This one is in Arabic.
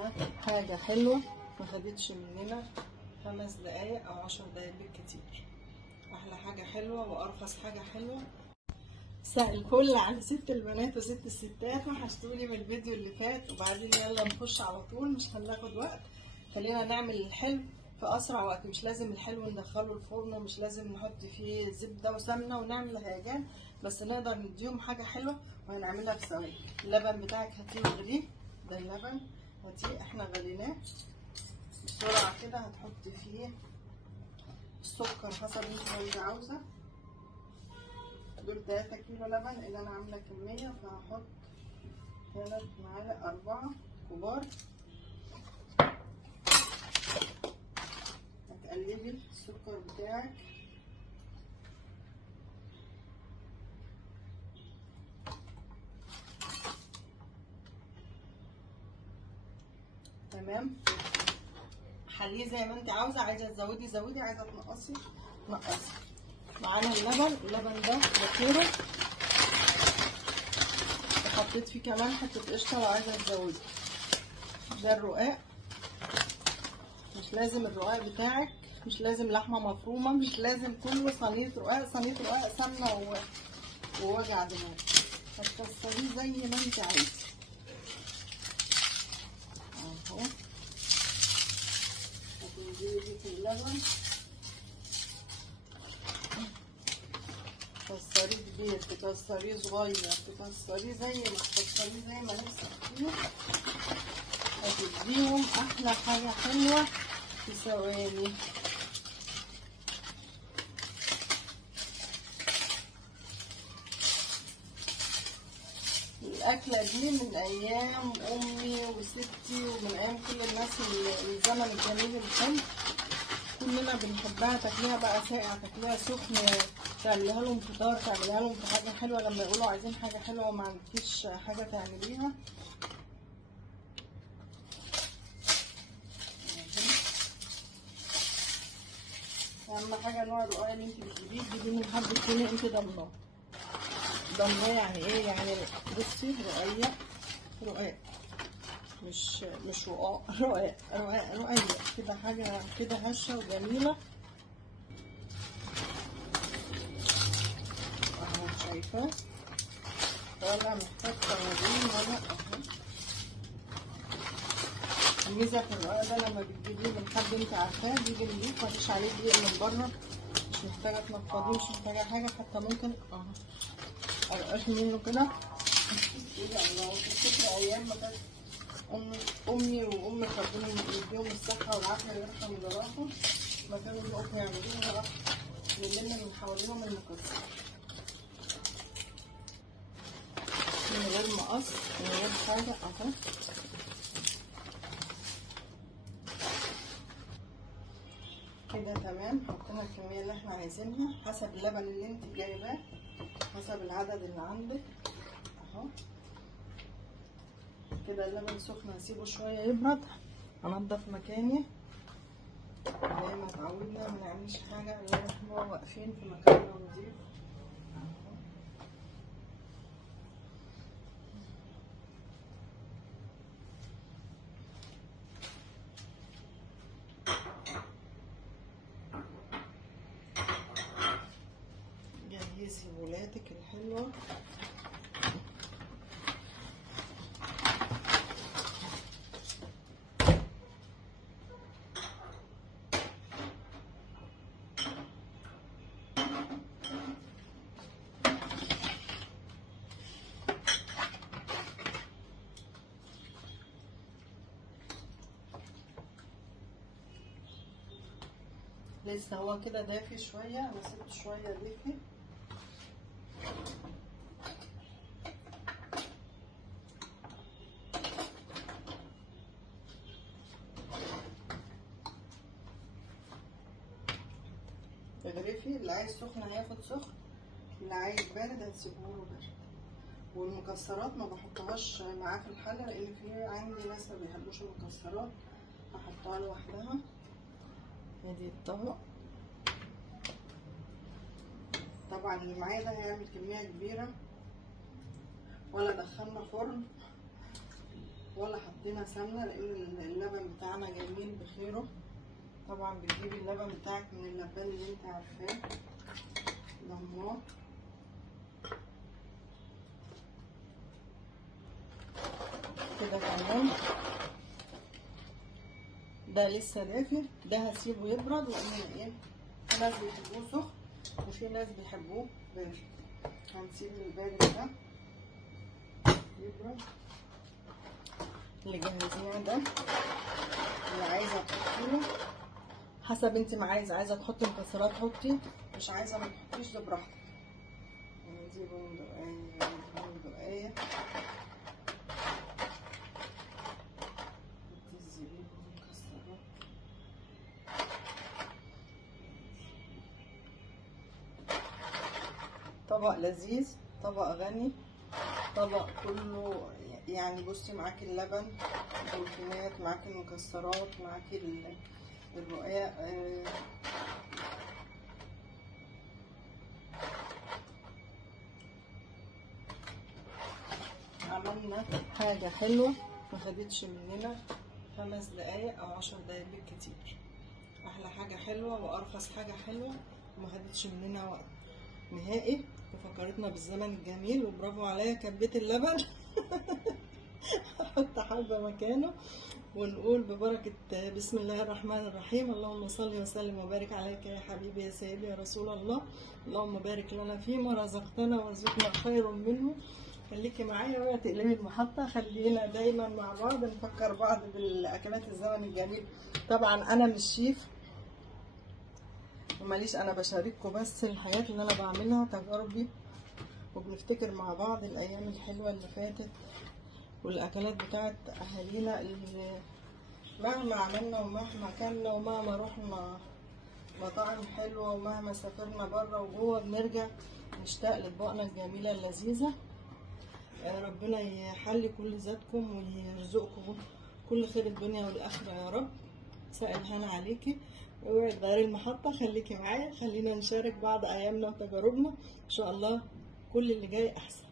عملنا حاجة حلوة ما خدتش مننا 5 دقايق او 10 دقايق بالكتير. احلى حاجة حلوة وارخص حاجة حلوة. مساء الفل على ست البنات وست الستات، وحشتوني من الفيديو اللي فات. وبعدين يلا نخش على طول، مش هناخد وقت. خلينا نعمل الحلو في اسرع وقت. مش لازم الحلو ندخله الفرن، ومش لازم نحط فيه زبده وسمنه ونعمل هيجان، بس نقدر نديهم حاجه حلوه وهنعملها في ثواني. اللبن بتاعك هاتيه واغليه. ده اللبن هاتيه احنا غليناه بسرعه كده. هتحطي فيه السكر حسب انت عاوزه. دول 3 كيلو لبن اللي انا عامله كميه، فهحط 3 معالق 4 كبار. هتقلبي السكر بتاعك تمام. حليه زي ما انت عاوزه، عايزه تزودي زودي، عايزه تنقصي نقصي. معانا اللبن ده بكوره، وحطيت فيه كمان حته قشطه لو عايزه تزودي. ده الرقاق، مش لازم الرقاق بتاعك، مش لازم لحمه مفرومه، مش لازم كله صينيه رقاق. صينيه رقاق سمنه ووجع دماغ. هتكسريه زي ما انت عايزه اهو. هتنزلي في اللبن، تكسريه كبير، تكسريه صغير، تكسريه زي ما نفسك فيه. هتديهم احلى حاجه حلوه في ثواني. الأكلة دي من أيام أمي وستي، ومن أيام كل الناس الزمن الجميل الحلو. كلنا بنحبها. تاكليها بقى ساقع، تاكليها سخن، تعمليها لهم فطار، تعمليها لهم في حاجة حلوة. لما يقولوا عايزين حاجة حلوة وما عندكيش حاجة تعمليها، أهم حاجة نوع الرقاق اللي انت بتجيبيه تجيبيه من حد تكوني انت ضمناه. يعني ايه؟ يعني بصي، رقاق مش رقاق، رقاق كده، حاجة كده هشة وجميلة اهو. شايفة ولا محتاج صوابين ولا اهو. الميزة في الرقاق ده لما بتجيبيه من حد انت عارفاه بيجي نضيف، مفيش عليه دقيق من بره، مش محتاجة تنفضيه، مش محتاجة حاجة. حتى ممكن اهو ارقش منه كده. الله، تفتكر ايام ما كانت امي وامك ربنا يديهم الصحه والعافيه ويرحم جراحهم، ما كانوا يقفوا يعملوها نلم من حواليهم المكسر من غير مقص، من غير حاجه اهو. كده تمام. حطينا الكميه اللي احنا عايزينها حسب اللبن اللي انت جايباه، حسب العدد اللي عندك اهو. كده اللبن سخن، هسيبه شويه يبرد. هنضف مكاني زي ما اتعودنا، ما نعملش حاجه الا واحنا واقفين في مكاننا نضيف. جهزي بولاتك الحلوه. لسه هو كده دافي شويه، انا سبته شويه دافي. تغرفي، اللي عايز سخن هياخد سخن، اللي عايز بارد هتسيبوله بارد. والمكسرات ما بحطهاش معاه في الحله، لان في عندي ناس ما بيحبوش المكسرات، هحطها لوحدها. ادي الطبق. طبعا اللي معايا ده هيعمل كميه كبيره، ولا دخلنا فرن ولا حطينا سمنه، لان اللبن بتاعنا جايبين بخيره. طبعا بتجيبي اللبن بتاعك من اللبان اللي انت عارفاه، ضمناه. كده كمان ده لسه دافي، ده هسيبه يبرد، لان ايه، في ناس بيحبوه سخن وفي ناس بيحبوه بارد. هنسيب البارد ده يبرد. اللي جهزناه ده، اللي عايزه تحطيله حسب انت ما عايزه تحطي مكسرات حطي، مش عايزه ما تحطيش، ده براحتك. يعني دي بندقية الزبيب والمكسرات. طبق لذيذ، طبق غني، طبق كله يعني. بصي معاكي اللبن، البروتينات، معاكي المكسرات، معاكي الرقاق. عملنا حاجة حلوة ما خدتش مننا 5 دقايق او 10 دقايق بالكتير. احلى حاجة حلوة وارخص حاجة حلوة وما خدتش مننا وقت نهائي، وفكرتنا بالزمن الجميل. وبرافو عليا كبيت اللبن. احط حبة مكانه ونقول ببركة بسم الله الرحمن الرحيم. اللهم صل وسلم وبارك عليك يا حبيبي يا سيدي يا رسول الله. اللهم بارك لنا فيما رزقتنا وارزقنا خير منه. خليكي معايا ولا تقلبي المحطة، خلينا دايما مع بعض نفكر بعض بالاكلات الزمن الجميل. طبعا انا مش شيف وماليش، انا بشارككم بس الحاجات اللي انا بعملها، تجاربي، وبنفتكر مع بعض الايام الحلوة اللي فاتت والاكلات بتاعت اهالينا اللي مهما عملنا ومهما كلنا ومهما رحنا مطاعم حلوة ومهما سافرنا بره وجوه بنرجع نشتاق لاطباقنا الجميلة اللذيذة. ربنا يحلي كل ذاتكم ويرزقكم كل خير الدنيا والاخرة يا رب. مساء الهنا عليكي. اوعي تغيري المحطة، خليكي معايا، خلينا نشارك بعض ايامنا وتجاربنا، ان شاء الله كل اللي جاي احسن.